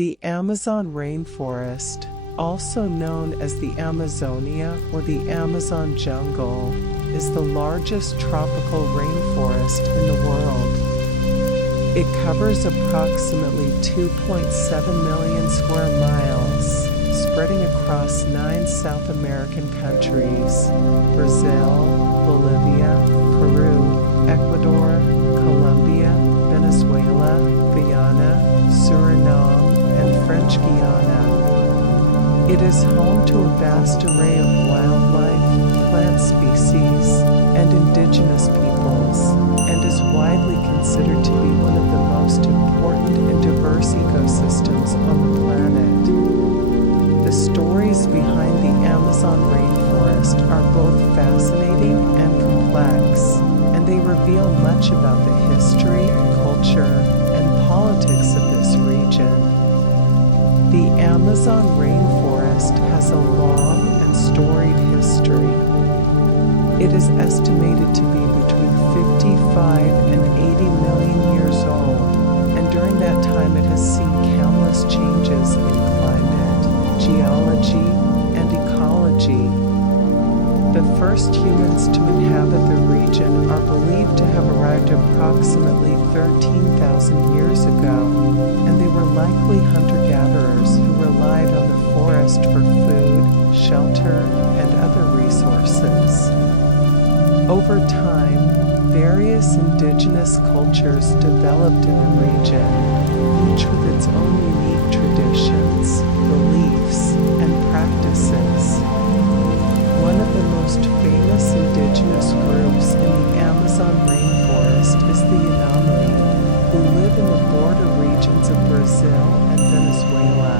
The Amazon rainforest, also known as the Amazonia or the Amazon jungle, is the largest tropical rainforest in the world. It covers approximately 2.7 million square miles, spreading across 9 South American countries: Brazil, Bolivia, Peru, Ecuador, Colombia, Venezuela, Guyana, Suriname, and French Guiana. It is home to a vast array of wildlife, plant species, and indigenous peoples, and is widely considered to be one of the most important and diverse ecosystems on the planet. The stories behind the Amazon rainforest are both fascinating and complex, and they reveal much about the history, culture, and politics of this region. The Amazon rainforest has a long and storied history. It is estimated to be between 55 and 80 million years old, and during that time it has seen countless changes in climate, geology, and ecology. The first humans to inhabit the region are believed to have arrived approximately 13,000 years ago, and they were likely hunter-gatherers who relied on the forest for food, shelter, and other resources. Over time, various indigenous cultures developed in the region, each with its own unique traditions, beliefs, and practices. One of the most famous indigenous groups in the Amazon rainforest is the Yanomami, who live in the border regions of Brazil and Venezuela.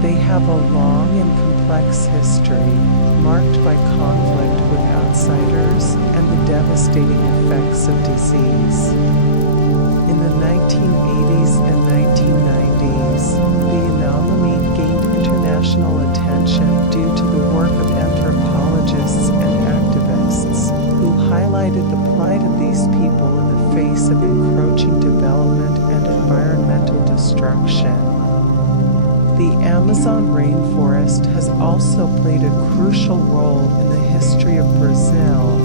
They have a long and complex history, marked by conflict with outsiders and the devastating effects of disease. In the 1980s and 1990s, the Yanomami gained international attention due to the work of anthropologists and activists, who highlighted the plight of these people in the face of encroaching development and environmental destruction. The Amazon rainforest has also played a crucial role in the history of Brazil,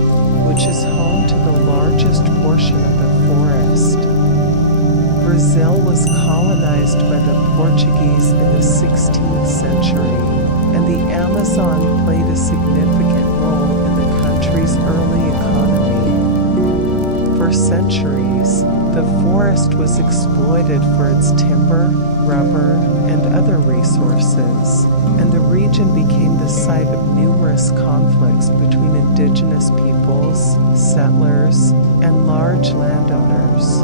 which is home to the largest portion of the forest. Brazil was colonized by the Portuguese in the 16th century, and the Amazon played a significant role in the country's early economy. For centuries, the forest was exploited for its timber, rubber, and other resources, and the region became the site of numerous conflicts between indigenous peoples, settlers, and large landowners.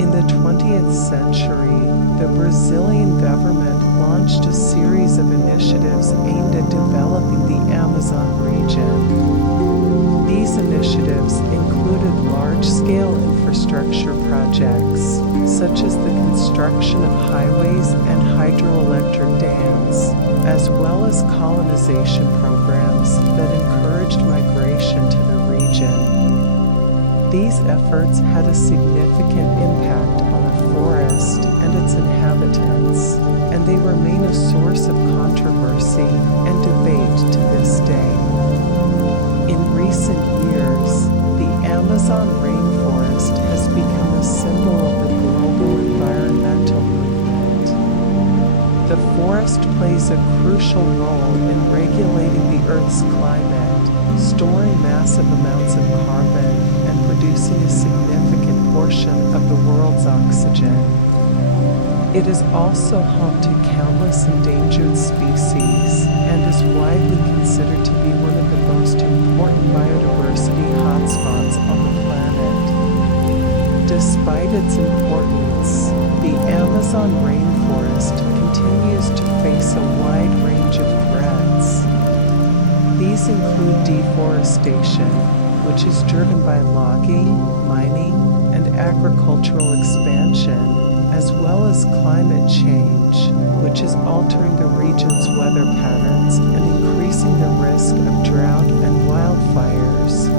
In the 20th century, the Brazilian government launched a series of initiatives aimed at developing the Amazon region. These initiatives included large-scale infrastructure projects, such as the construction of highways and hydroelectric dams, as well as colonization programs that encouraged migration to the region. These efforts had a significant impact on the forest and its inhabitants, and they remain a source of controversy and debate to this day. In recent years, the Amazon rainforest has become a symbol of the global environmental movement. The forest plays a crucial role in regulating the Earth's climate, storing massive amounts of carbon, and producing a significant portion of the world's oxygen. It is also home to countless endangered species and is widely considered to be one of the most important biodiversity hotspots on the planet. Despite its importance, the Amazon rainforest continues to face a wide range of threats. These include deforestation, which is driven by logging, mining, and agricultural expansion, as well as climate change, which is altering the region's weather patterns and increasing the risk of drought and wildfires.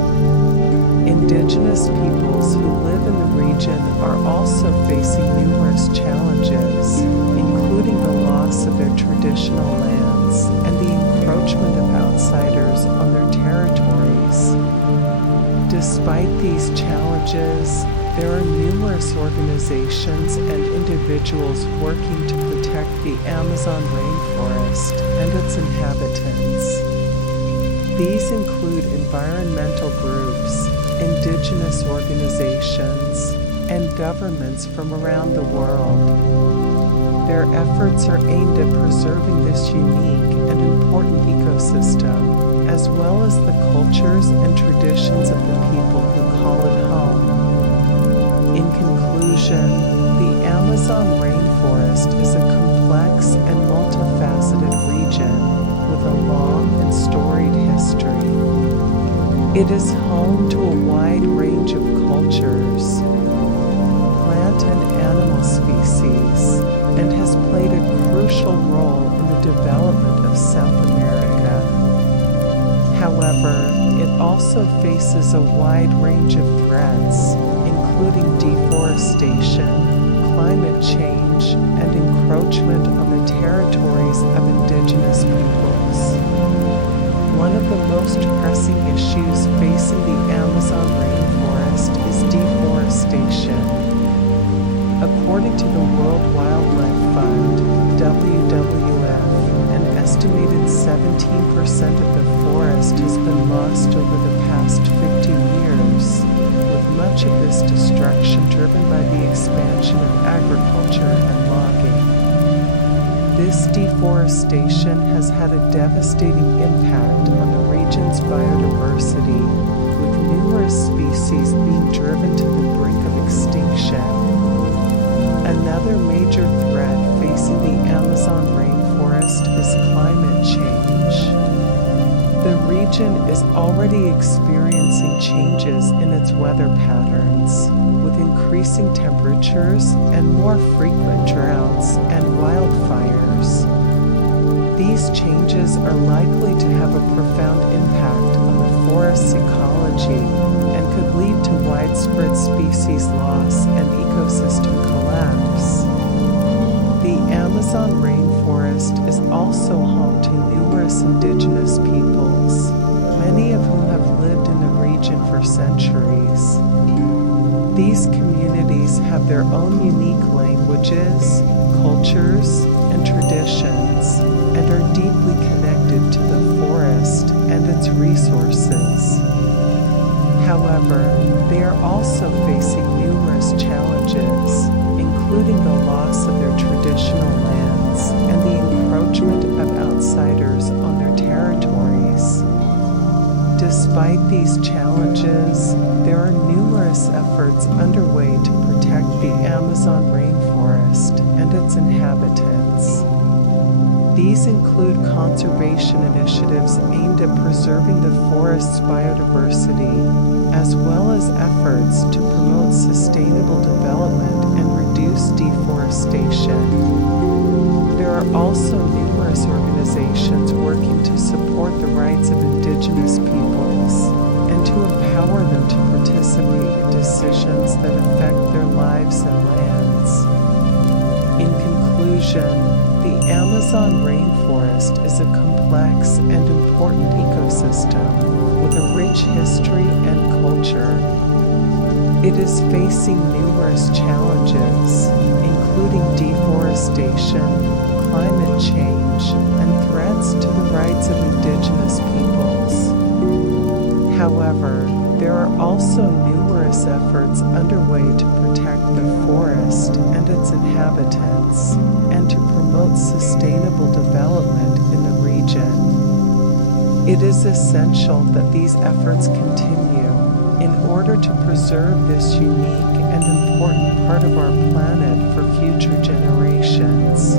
Indigenous peoples who live in the region are also facing numerous challenges, Despite these challenges, there are numerous organizations and individuals working to protect the Amazon rainforest and its inhabitants. These include environmental groups, indigenous organizations, and governments from around the world. Their efforts are aimed at preserving this unique and important ecosystem, as well as the cultures and traditions of the people who call it home. In conclusion, the Amazon rainforest is a complex and multifaceted region with a long and storied history. It is home to a wide range of cultures, plant and animal species, and has played a crucial role in the development of South America. However, it also faces a wide range of threats, including deforestation, climate change, and encroachment on the territories of indigenous peoples. One of the most pressing issues facing the Amazon rainforest is deforestation. According to the World Wildlife Fund, WWF, an estimated 17% of the forest has been lost over the past 50 years, with much of this destruction driven by the expansion of agriculture and logging. This deforestation has had a devastating impact on the region's biodiversity, with numerous species being driven to the brink of extinction. Another major threat facing the Amazon rainforest is climate change. The region is already experiencing changes in its weather patterns, with increasing temperatures and more frequent droughts and wildfires. These changes are likely to have a profound impact on the forest's ecology and could lead to widespread species loss and ecosystem collapse. The Amazon rainforest is also home to numerous indigenous peoples, many of whom have lived in the region for centuries. These communities have their own unique languages, cultures, and traditions, and are deeply connected to the forest and its resources. However, they are also facing numerous challenges, including the loss of their traditional lands and the encroachment of outsiders on their territories. Despite these challenges, there are numerous efforts underway to protect the Amazon rainforest and its inhabitants. These include conservation initiatives aimed at preserving the forest's biodiversity, as well as efforts to promote sustainable development and reduce deforestation. There are also numerous organizations working to support the rights of indigenous peoples and to empower them to participate in decisions that affect their lives and lands. In conclusion, the Amazon rainforest is a complex and important ecosystem with a rich history and culture. It is facing numerous challenges, including deforestation, climate change, and threats to the rights of indigenous peoples. However, there are also numerous efforts underway to protect the forest and its inhabitants, and to promote sustainable development in the region. It is essential that these efforts continue in order to preserve this unique and important part of our planet for future generations.